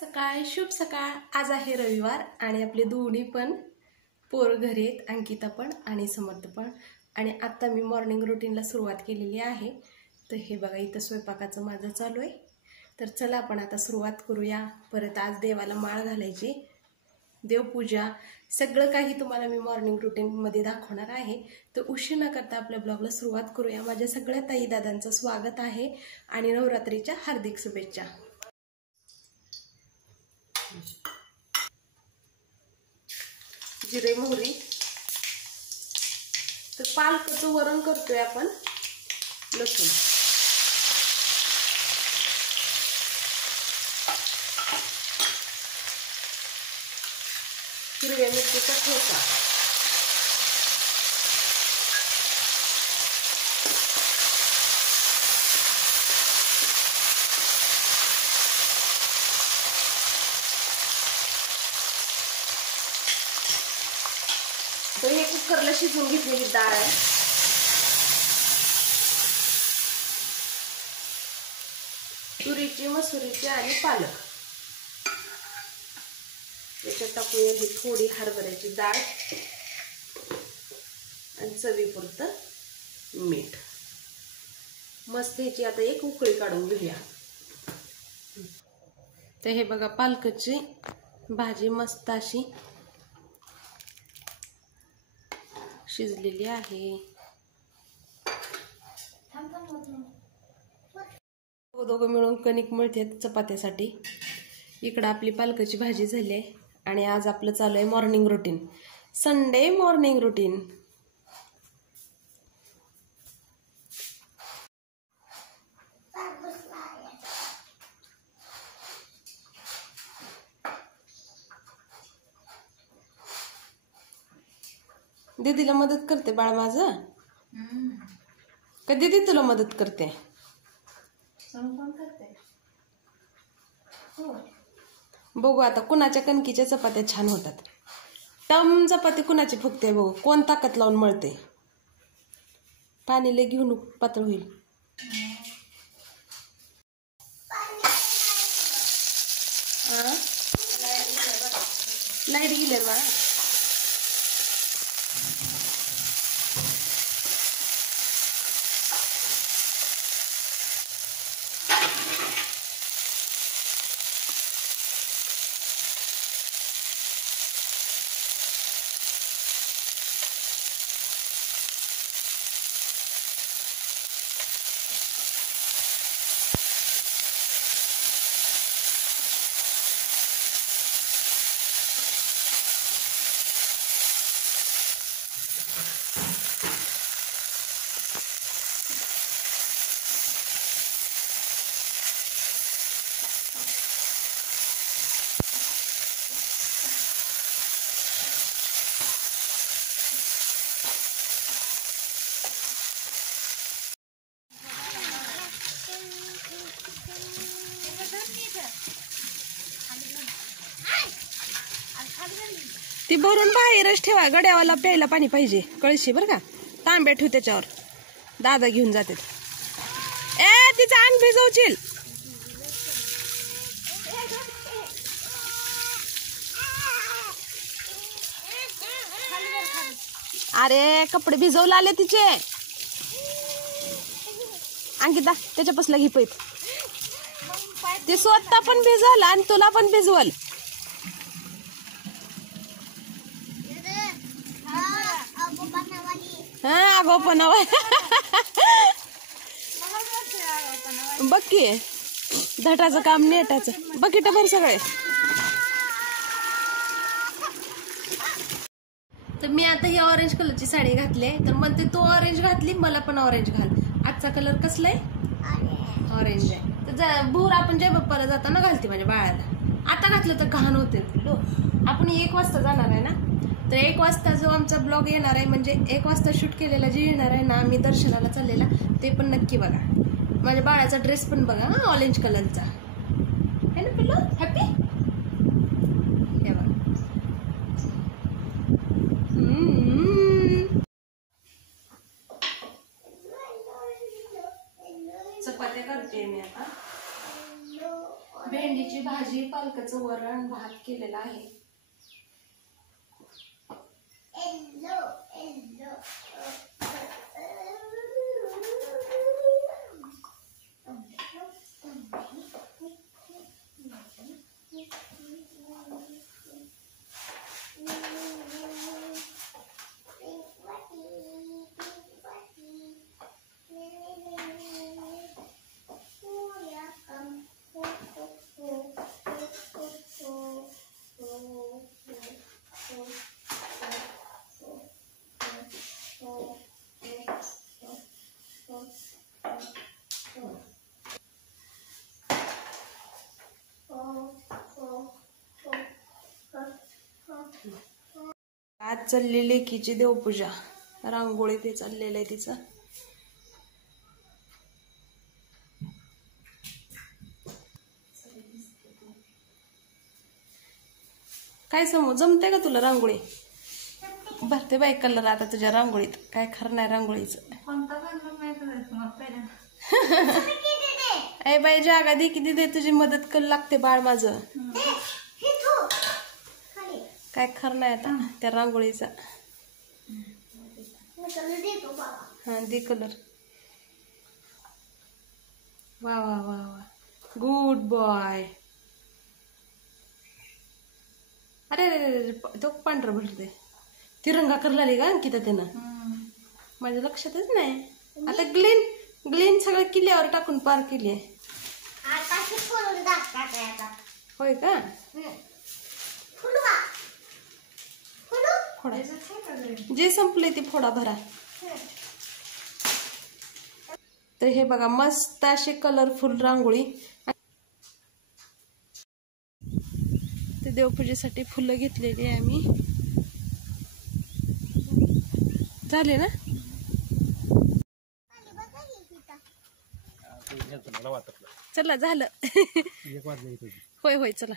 सकाळ शुभ सकाळ। आज आहे रविवार आणि आपले दोन्ही पण पोर घरी आहेत, अंकिता पण आणि समर्थ पण। आणि आता मी मॉर्निंग रुटीनला सुरुवात केलेली आहे। तर हे बघा इथं स्वयंपाकाचं माझं चालू आहे। तर चला आपण आता सुरुवात करूया। परत आज देवाला माळ घालायची, देवपूजा, सगळं काही तुम्हाला मी मॉर्निंग रुटीन मध्ये दाखवणार आहे। तर उशीर न करता आपल्या ब्लॉगला सुरुवात करूया। माझ्या सगळ्या ताई दादांचं स्वागत आहे आणि नवरात्रीच्या हार्दिक शुभेच्छा। जिरे मोहरी, तर पालकाचं वरण करतोय आपण। लसूण, हिरव्या मिरचीचा ठेचा, तर हे कुकरला शिजवून घेतलेली डाळ आहे। तुरीची, मसुरीची आणि पालक। याच्यात टाकूया ही थोडी हरभऱ्याची डाळ आणि चवीपुरतं मीठ। मस्त ह्याची आता एक उकळी काढून घेऊया। तर हे बघा पालकाची भाजी मस्त अशी शिजलेली आहे। दोघं मिळून कणिक मळते चपात्यासाठी। इकडं आपली पालकाची भाजी झाली आहे आणि आज आपलं चालू आहे morning routine, Sunday morning routine. दीदीला मदत करते बाळ माझं, का दीदी तुला मदत करते? बघू आता कुणाच्या कणकीच्या चपात्या छान होतात। टम चपाती कुणाची फुगते बघू, कोण ताकद लावून मळते। पाणी लय घेऊन पातळ होईल। लाईट गेले बा। ती भरून बाहेरच ठेवा, गड्यावाला प्यायला पाणी पाहिजे। कळशी बर का, तांब्या ठेव त्याच्यावर, दादा घेऊन जाते। ए तिचं अंग भिजवशील। अरे कपडे भिजवले आले तिचे। अंकिता त्याच्यापासला घे पैप, ते स्वतः पण भिजवल आणि तुला पण भिजवल। हा अगो पण बघ की धटाचं काम नेटाचं, बकेट भर सगळे। तर मी आता ही ऑरेंज कलरची साडी घातली, तर म्हणते तू ऑरेंज घातली, मला पण ऑरेंज घाल। आजचा कलर कसला आहे? ऑरेंज आहे। तर भूर आपण जय बाप्पाला जाताना घालते माझ्या बाळाला। आता घातलं तर घाण होते। आपण 1 वाजता जाणार आहे ना, तर 1 वाजता जो आमचा ब्लॉग येणार आहे, म्हणजे 1 वाजता शूट केलेला जे येणार आहे ना, आम्ही दर्शनाला चाललेला, ते पण नक्की बघा। माझ्या बाळाचा ड्रेस पण बघा, हा ऑरेंज कलरचा है ना पिल्लू, हॅपी। हे बघा चपात्या करते मी आता। भेंडीची भाजी पालकाचं वरण भात केलेला आहे. आज चालली लेकीची देवपूजा, रांगोळी ते चाललेलं आहे तिचं. काय समू जमते का तुला रांगोळी? भरते बाई कलर आता तुझ्या रांगोळीत. काय खरं नाही रांगोळीचं. अय बाई जागा दे किती दे, तुझी मदत कर लागते बाळ माझं. काय खरं नाही आता त्या रांगोळीचा. हा दे कलर. वा वा वा वा, गुड बॉय. अरे अरे तो पांढरं भरते. तिरंगा करला का अंकिता त्यानं? माझ्या लक्षातच नाही. आता ग्लीन सगळं किल्ल्यावर टाकून पार केली. होय का? फोडा जे संपले ती फोडा भरा. तर हे बघा मस्त असे कलरफुल रांगोळी. ते देवपूजेसाठी फुलं घेतलेली आहे आम्ही. झाले ना? चला झालं. होय होय चला.